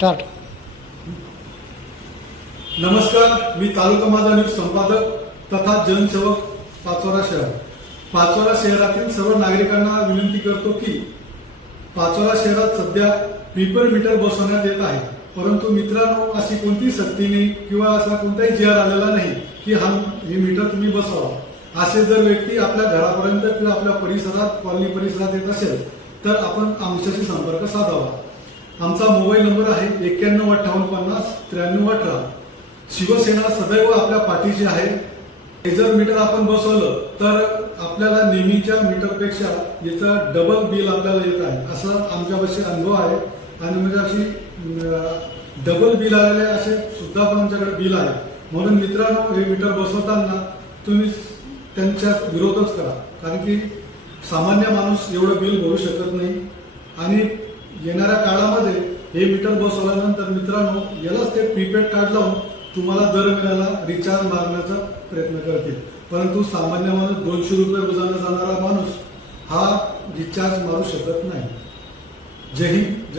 start नमस्कार मी तालुका माझा news संपादक तथा जनसेवक पाचोरा शहर पाचोरा शहरातील सर्व नागरिकांना विनंती करतो की पाचोरा शहरात सध्या पीपर मीटर बसवण्यात येत आहे परंतु मित्रांनो अशी कोणती नाही किंवा असा कोणताही जिहार आलेला नाही की हा हे मीटर तुम्ही बसवा असे जर व्यक्ती आपल्या घरापर्यंत किंवा आपल्या परिसरात कॉलनी परिसरात येत असेल तर आपण आमच्याशी संपर्क साधावा आमचा मोबाईल नंबर आहे एक्क्याण्णव अठ्ठावन्न पन्नास त्र्याण्णव अठरा शिवसेना सदैव आपल्या पाठीशी आहे जर मीटर आपण बसवलं तर आपल्याला नेहमीच्या मीटरपेक्षा याचं डबल बिल आपल्याला येत आहे असा आमच्यापाशी अनुभव आहे आणि म्हणजे अशी डबल बिल आलेले असे सुद्धा पण आमच्याकडे बिल आहे म्हणून मित्रांनो हे मीटर बसवताना तुम्ही त्यांच्या विरोधच करा कारण की सामान्य माणूस एवढं बिल भरू शकत नाही आणि येणाऱ्या काळामध्ये हे मीटर बसवल्यानंतर मित्रांनो यालाच ते प्रीपेड कार्ड लावून तुम्हाला दर महिन्याला रिचार्ज मारण्याचा प्रयत्न करतील परंतु सामान्य माणूस दोनशे रुपये रोजाने जाणारा माणूस हा रिचार्ज मारू शकत नाही जय हिंद